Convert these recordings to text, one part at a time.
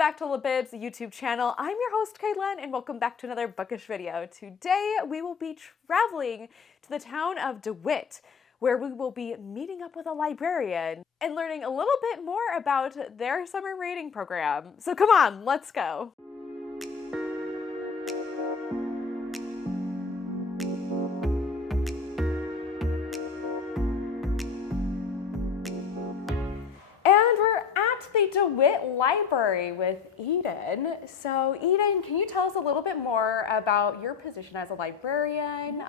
back to Libib's YouTube channel. I'm your host, Caitlin, and welcome back to another bookish video. Today, we will be traveling to the town of DeWitt, where we will be meeting up with a librarian and learning a little bit more about their summer reading program. So come on, let's go. The DeWitt Library with Eden. So Eden, can you tell us a little bit more about your position as a librarian?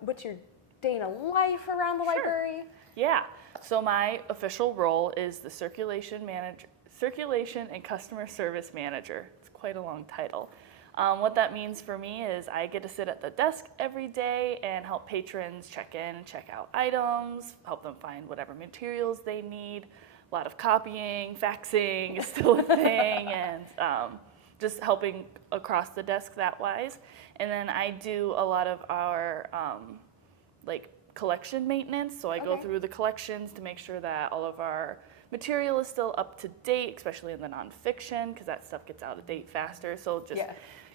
What's your day in a life around the library? Yeah, so my official role is the circulation and customer service manager. It's quite a long title. What that means for me is I get to sit at the desk every day and help patrons check in and check out items, help them find whatever materials they need. A lot of copying, faxing is still a thing, and just helping across the desk that wise. And then I do a lot of our collection maintenance, so I go through the collections to make sure that all of our material is still up to date, especially in the nonfiction, because that stuff gets out of date faster. So just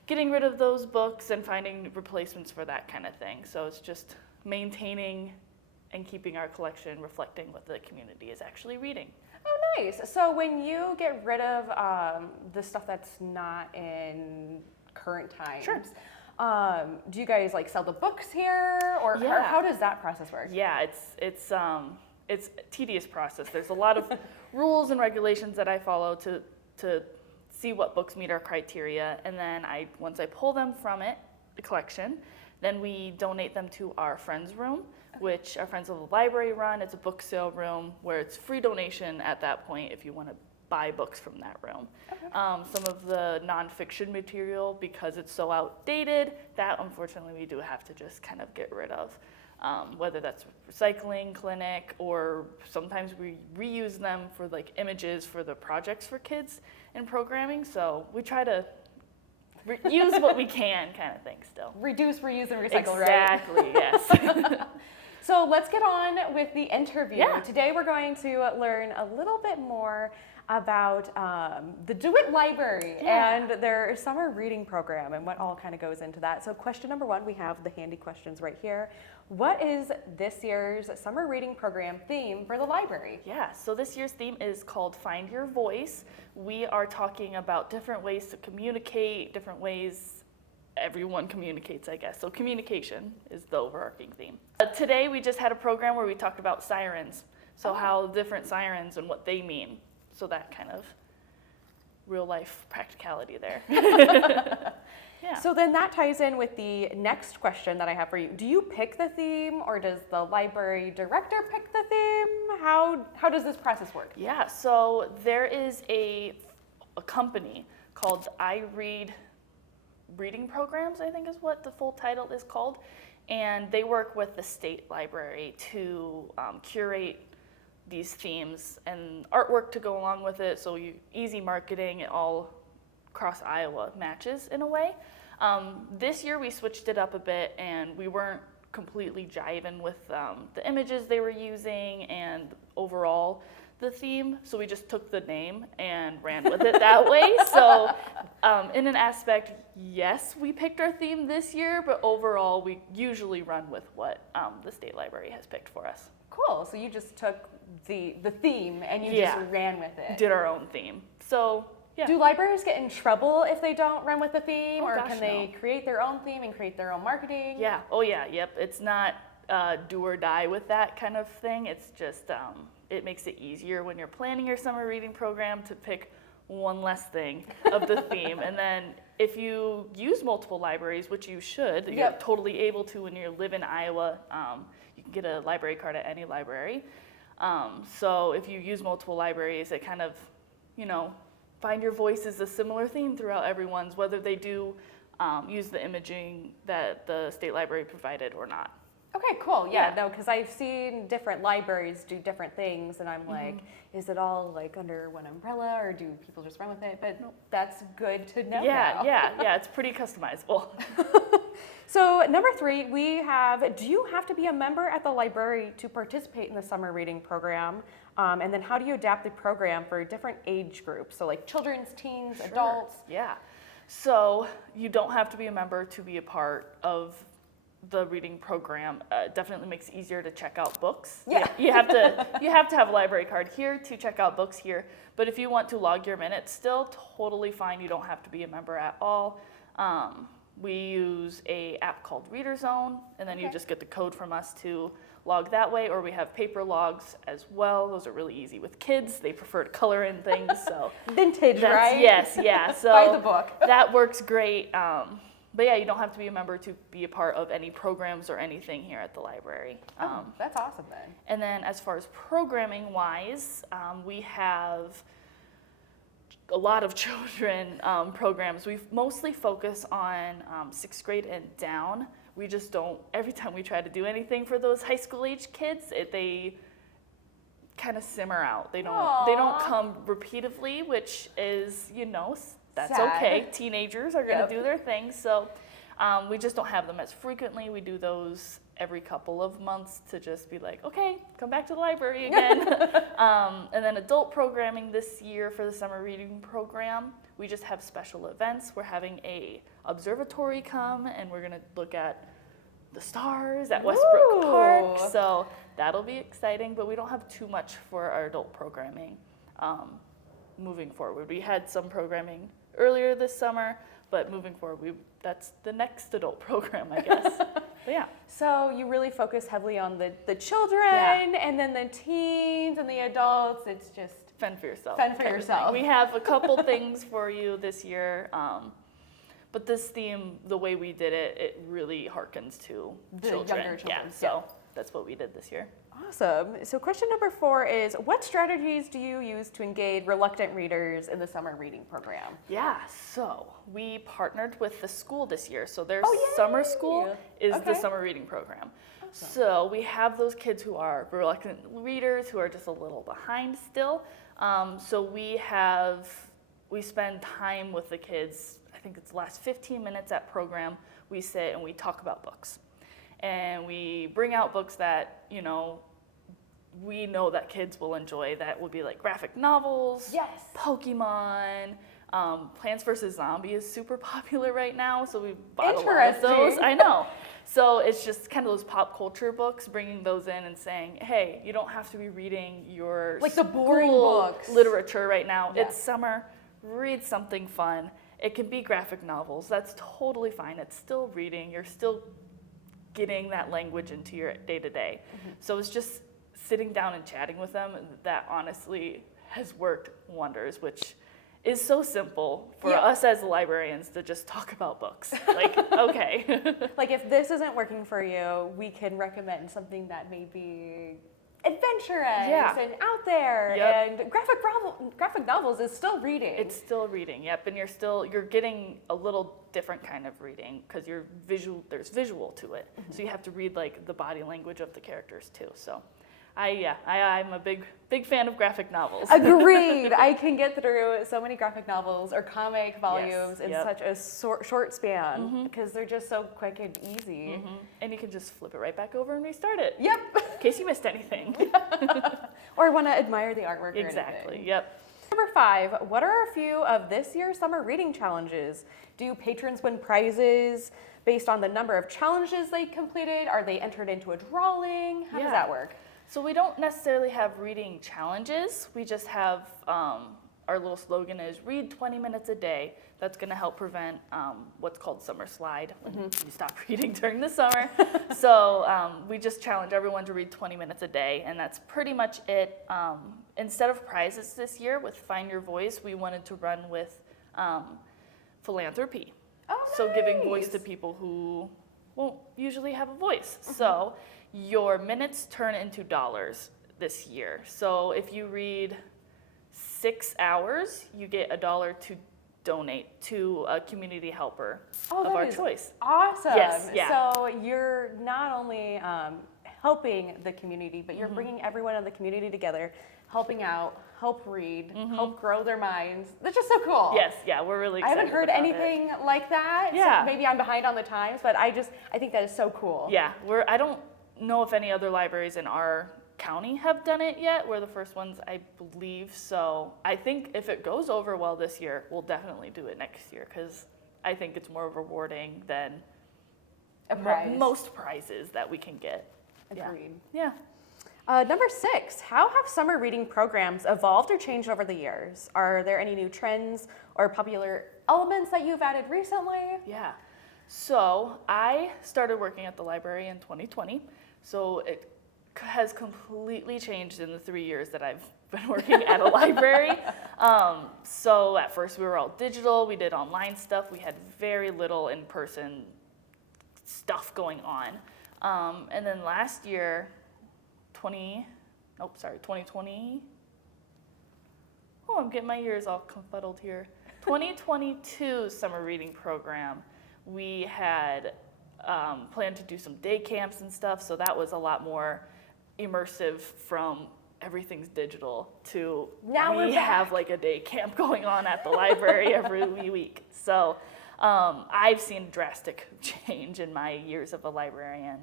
getting rid of those books and finding replacements for that kind of thing. So it's just maintaining and keeping our collection reflecting what the community is actually reading. Oh, nice. So when you get rid of the stuff that's not in current times, do you guys sell the books here, or how does that process work? Yeah, it's a tedious process. There's a lot of rules and regulations that I follow to see what books meet our criteria, and then once I pull them from the collection, then we donate them to our Friends Room, which our Friends of the Library run. It's a book sale room where it's free donation at that point if you want to buy books from that room. Some of the nonfiction material, because it's so outdated, that unfortunately we do have to just kind of get rid of. Whether that's recycling clinic, or sometimes we reuse them for images for the projects for kids in programming. So we try to use what we can, kind of thing still. Reduce, reuse, and recycle, exactly, right? Exactly, yes. So let's get on with the interview. Yeah. Today we're going to learn a little bit more about the DeWitt Library and their summer reading program and what all kind of goes into that. So question number one, we have the handy questions right here. What is this year's summer reading program theme for the library? Yeah, so this year's theme is called Find Your Voice. We are talking about different ways to communicate, different ways everyone communicates, I guess. So communication is the overarching theme. Today we just had a program where we talked about sirens. So how different sirens and what they mean. So that kind of real life practicality there. Yeah. So then that ties in with the next question that I have for you. Do you pick the theme, or does the library director pick the theme? How does this process work? Yeah, so there is a company called I Read Reading Programs, I think is what the full title is called. And they work with the state library to curate these themes and artwork to go along with it. So easy marketing, it all across Iowa matches in a way. This year we switched it up a bit, and we weren't completely jiving with the images they were using and overall the theme, so we just took the name and ran with it that way. So in an aspect, yes, we picked our theme this year, but overall we usually run with what the state library has picked for us. Cool, so you just took the theme and you just ran with it. Did our own theme. So yeah. Do libraries get in trouble if they don't run with the theme, or can they no. create their own theme and create their own marketing? Yeah, yep. It's not do or die with that kind of thing. It's just, it makes it easier when you're planning your summer reading program to pick one less thing of the theme. And then if you use multiple libraries, which you should, you're totally able to when you live in Iowa, you can get a library card at any library. So if you use multiple libraries, it kind of, Find Your Voice is a similar theme throughout everyone's, whether they do use the imaging that the state library provided or not. Okay, cool. Yeah, Yeah. no, because I've seen different libraries do different things, and I'm like, is it all like under one umbrella, or do people just run with it? But that's good to know. now. Yeah, it's pretty customizable. So number 3, we have, do you have to be a member at the library to participate in the summer reading program? And then how do you adapt the program for different age groups? So like children's, teens, adults? Yeah. So you don't have to be a member to be a part of the reading program. Definitely makes it easier to check out books. Yeah. You have to have a library card here to check out books here. But if you want to log your minutes, still totally fine. You don't have to be a member at all. We use a app called Reader Zone, and then you just get the code from us to log that way, or we have paper logs as well. Those are really easy with kids. They prefer to color in things, so Vintage, right? Yes, yeah. So Buy the book. that works great. But yeah, you don't have to be a member to be a part of any programs or anything here at the library. That's awesome then. And then as far as programming wise, we have a lot of children programs. We mostly focus on 6th grade and down. We just don't, every time we try to do anything for those high school age kids, they kind of simmer out. They don't come repeatedly, which is, that's sad. Okay. Teenagers are going to do their thing. So we just don't have them as frequently. We do those every couple of months to just be like, okay, come back to the library again. And then adult programming this year for the summer reading program, we just have special events. We're having a observatory come, and we're going to look at the stars at Westbrook Park. So that'll be exciting, but we don't have too much for our adult programming moving forward. We had some programming earlier this summer, but moving forward, that's the next adult program, I guess. But yeah. So you really focus heavily on the children, and then the teens and the adults. It's just fend for yourself. Fend for yourself. We have a couple things for you this year, but this theme, the way we did it, it really harkens to the children. Younger children. Yeah, so that's what we did this year. Awesome. So question number 4 is, what strategies do you use to engage reluctant readers in the summer reading program? Yeah, so we partnered with the school this year. So their yay! summer school is the Okay. summer reading program. Awesome. So we have those kids who are reluctant readers, who are just a little behind still. So we spend time with the kids. I think it's the last 15 minutes at program. We sit and we talk about books. And we bring out books that, we know that kids will enjoy. That would be like graphic novels, Yes. Pokemon, Plants vs. Zombies is super popular right now, so we bought a lot of Interesting. those. I know. So it's just kind of those pop culture books, bringing those in and saying, hey, you don't have to be reading your Like the boring school books. literature right now. Yeah. It's summer. Read something fun. It can be graphic novels. That's totally fine. It's still reading. You're still getting that language into your day-to-day. So it's just sitting down and chatting with them that honestly has worked wonders, which is so simple for us as librarians to just talk about books. Like, okay. Like if this isn't working for you, we can recommend something that may be adventurous and out there. And graphic novels is still reading. It's still reading, yep. And you're getting a little different kind of reading because there's visual to it. So you have to read like the body language of the characters too. So I'm a big fan of graphic novels. Agreed. I can get through so many graphic novels or comic volumes in such a short span because they're just so quick and easy. And you can just flip it right back over and restart it. Yep. In case you missed anything. Or want to admire the artwork. Exactly. Or anything. Yep. Number 5, what are a few of this year's summer reading challenges? Do patrons win prizes based on the number of challenges they completed? Are they entered into a drawing? How does that work? So we don't necessarily have reading challenges. We just have, our little slogan is read 20 minutes a day. That's going to help prevent what's called summer slide when you stop reading during the summer. So we just challenge everyone to read 20 minutes a day, and that's pretty much it. Instead of prizes this year with Find Your Voice, we wanted to run with philanthropy. Oh, nice. So giving voice to people who won't usually have a voice. So your minutes turn into dollars this year. So if you read 6 hours, you get $1 to donate to a community helper Oh, of that our is choice. awesome. Yes, yeah. So you're not only helping the community, but you're bringing everyone in the community together, helping out, help read, help grow their minds. That's just so cool. Yes, yeah, we're really I excited haven't heard about anything like that. Yeah. So maybe I'm behind on the times, but I think that is so cool. Yeah, I don't know if any other libraries in our county have done it yet. We're the first ones, I believe. So I think if it goes over well this year, we'll definitely do it next year because I think it's more rewarding than A prize. most prizes that we can get. Agreed. Yeah. Number 6, how have summer reading programs evolved or changed over the years? Are there any new trends or popular elements that you've added recently? Yeah. So I started working at the library in 2020. So it has completely changed in the 3 years that I've been working at a library. So at first we were all digital. We did online stuff. We had very little in-person stuff going on. And then last year, 2020. Oh, I'm getting my years all confuddled here. 2022 summer reading program. We had planned to do some day camps and stuff, so that was a lot more immersive from everything's digital to Now we're we back. have like a day camp going on at the library every week. So I've seen drastic change in my years of a librarian.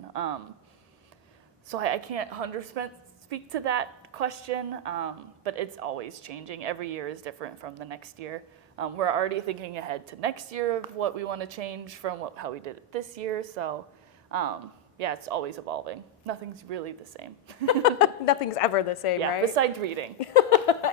So I can't 100% speak to that question, but it's always changing. Every year is different from the next year. We're already thinking ahead to next year of what we want to change from how we did it this year. So yeah, it's always evolving. Nothing's really the same. Nothing's ever the same, Yeah, right? besides reading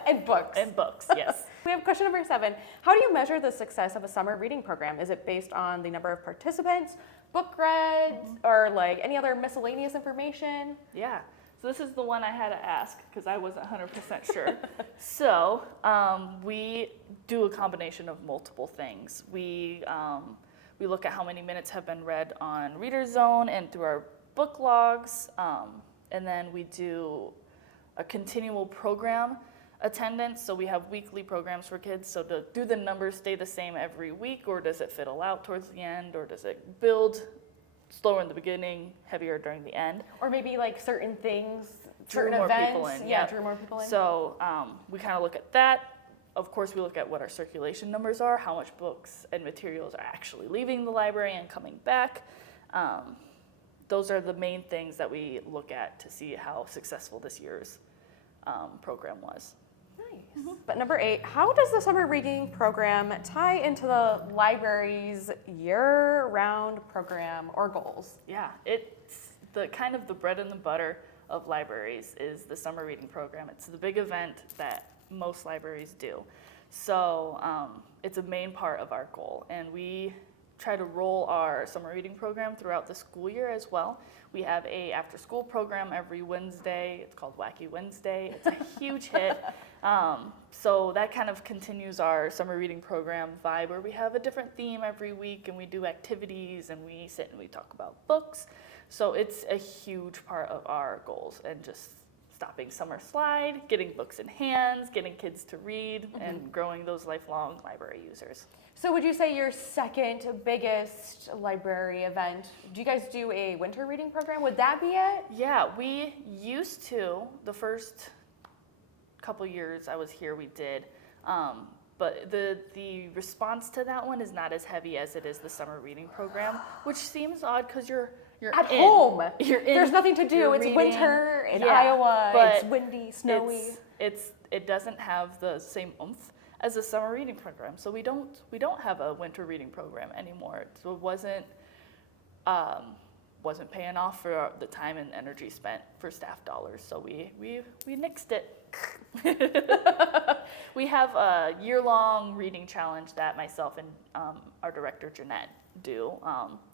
And books. and books, yes. We have question number 7. How do you measure the success of a summer reading program? Is it based on the number of participants, book read, or like any other miscellaneous information? Yeah. So this is the one I had to ask because I wasn't 100% sure. So we do a combination of multiple things. We look at how many minutes have been read on Reader's Zone and through our book logs, and then we do a continual program attendance. So we have weekly programs for kids. So do the numbers stay the same every week, or does it fiddle out towards the end, or does it build slower in the beginning, heavier during the end? Or maybe like certain things, Drew certain more events. people in, Yeah, yep. drew more people in. So we kind of look at that. Of course, we look at what our circulation numbers are, how much books and materials are actually leaving the library and coming back. Those are the main things that we look at to see how successful this year's program was. Nice. But number 8, how does the summer reading program tie into the library's year-round program or goals? Yeah, it's the kind of the bread and the butter of libraries is the summer reading program. It's the big event that most libraries do. So it's a main part of our goal, and we try to roll our summer reading program throughout the school year as well. We have a after-school program every Wednesday. It's called Wacky Wednesday. It's a huge hit. So that kind of continues our summer reading program vibe, where we have a different theme every week, and we do activities, and we sit and we talk about books. So it's a huge part of our goals, and just stopping summer slide, getting books in hands, getting kids to read, and growing those lifelong library users. So would you say your second biggest library event, do you guys do a winter reading program? Would that be it? Yeah, we used to. The first couple years I was here, we did. But the response to that one is not as heavy as it is the summer reading program, which seems odd because you're At in. home. You're in. There's nothing to do. You're It's reading. winter in Yeah, Iowa. but It's windy, snowy. It doesn't have the same oomph as a summer reading program. So we don't have a winter reading program anymore. So it wasn't paying off for the time and energy spent for staff dollars. So we nixed it. We have a year-long reading challenge that myself and our director Jeanette do,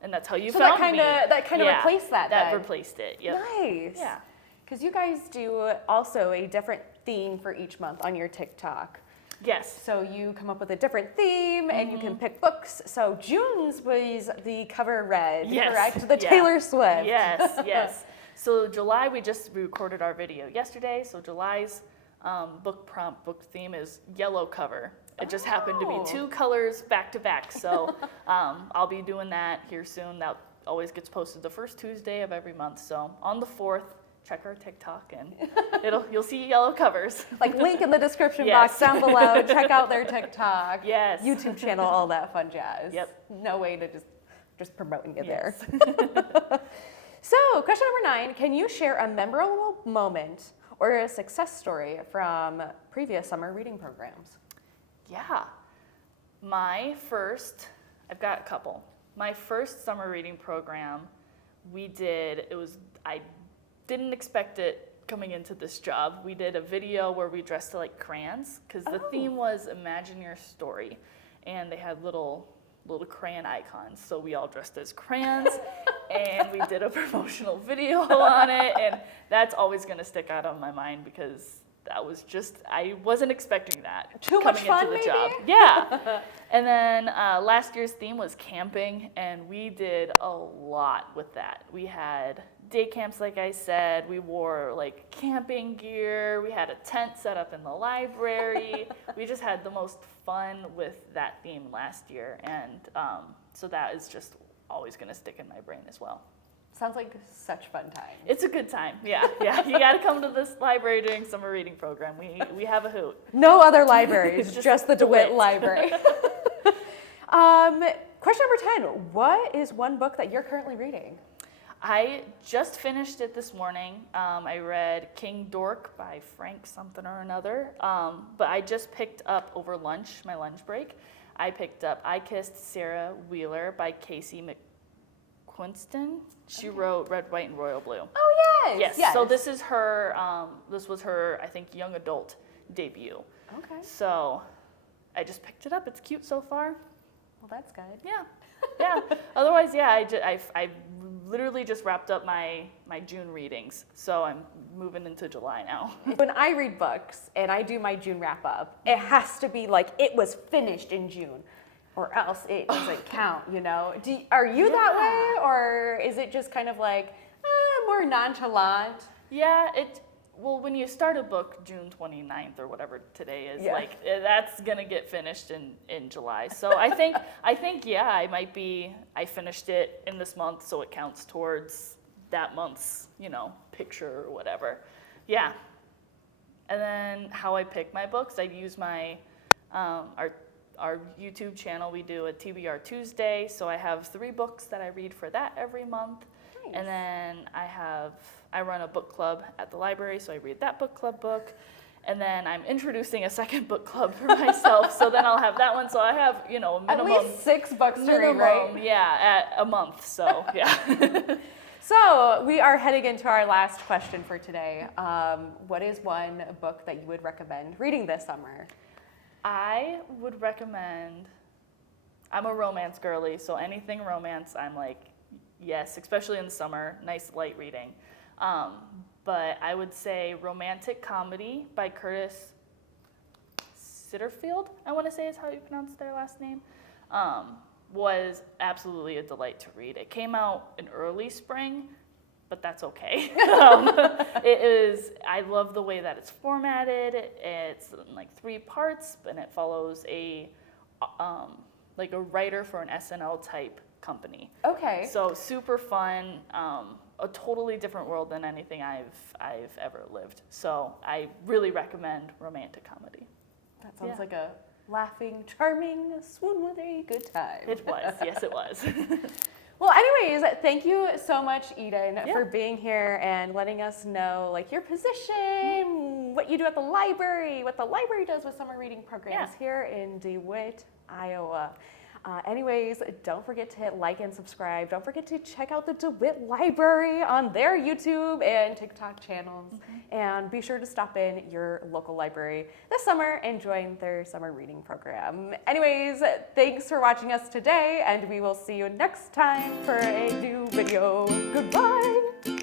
and that's how you So found that me. kind of replaced that That then. replaced it. Yep. Nice. Yeah. Because you guys do also a different theme for each month on your TikTok. Yes. So you come up with a different theme and you can pick books. So June's was the cover read, Yes. correct? The Yeah. Taylor Swift. Yes. So July, we recorded our video yesterday. So July's book theme is yellow cover. It just happened to be Oh. 2 colors back to back. So I'll be doing that here soon. That always gets posted the first Tuesday of every month. So on the 4th, check our TikTok and you'll see yellow covers. Like link in the description Yes. box down below. Check out their TikTok, Yes. YouTube channel, all that fun jazz. Yep. No way to just promoting it Yes. there. So, question number 9, can you share a memorable moment or a success story from previous summer reading programs? Yeah. I've got a couple. My first summer reading program, I didn't expect it coming into this job. We did a video where we dressed like crayons because the theme was Imagine Your Story. And they had little crayon icons. So we all dressed as crayons and we did a promotional video on it. And that's always going to stick out on my mind because I wasn't expecting that. Too much coming fun, into the maybe? job. Yeah. And then last year's theme was camping, and we did a lot with that. We had day camps, like I said. We wore like camping gear. We had a tent set up in the library. We just had the most fun with that theme last year, and so that is just always going to stick in my brain as well. Sounds like such fun time. It's a good time. Yeah. You got to come to this library during summer reading program. We have a hoot. No other libraries, Just just the DeWitt DeWitt. Library. Question number 10, what is one book that you're currently reading? I just finished it this morning. I read King Dork by Frank something or another. But I just picked up over lunch, my lunch break, I picked up I Kissed Sarah Wheeler by Casey McQuiston. She wrote Red, White, and Royal Blue. Oh, yes. Yes. So this is her, this was her, I think, young adult debut. Okay. So I just picked it up. It's cute so far. Well, that's good. Yeah. Otherwise, yeah, I literally just wrapped up my June readings, so I'm moving into July now. When I read books and I do my June wrap up, it has to be like it was finished in June, or else it doesn't count, you know? Are you that way, or is it just kind of like more nonchalant? Yeah, well, when you start a book June 29th or whatever today is, Yeah. like that's gonna get finished in July. So I think yeah, I finished it in this month, so it counts towards that month's, picture or whatever. Yeah. And then how I pick my books, I use my our YouTube channel. We do a TBR Tuesday, so I have 3 books that I read for that every month. Nice. And then I run a book club at the library, so I read that book club book. And then I'm introducing a second book club for myself, so then I'll have that one. So I have, a minimum. At least 6 books to read, right? Yeah, at a month, so yeah. So we are heading into our last question for today. What is one book that you would recommend reading this summer? I would recommend, I'm a romance girly, so anything romance, I'm like, yes, especially in the summer, nice light reading. But I would say Romantic Comedy by Curtis Sitterfield, I want to say is how you pronounce their last name, was absolutely a delight to read. It came out in early spring, but that's okay. I love the way that it's formatted. It's in like 3 parts, and it follows like a writer for an SNL type company. Okay. So super fun, a totally different world than anything I've ever lived. So I really recommend Romantic Comedy. That sounds Yeah. like a laughing, charming, swoon with a good time. It was, yes it was. Well, anyways, thank you so much, Eden, Yeah. for being here and letting us know like your position, what you do at the library, what the library does with summer reading programs Yeah. here in DeWitt, Iowa. Anyways, don't forget to hit like and subscribe. Don't forget to check out the DeWitt Library on their YouTube and TikTok channels. And be sure to stop in your local library this summer and join their summer reading program. Anyways, thanks for watching us today, and we will see you next time for a new video. Goodbye.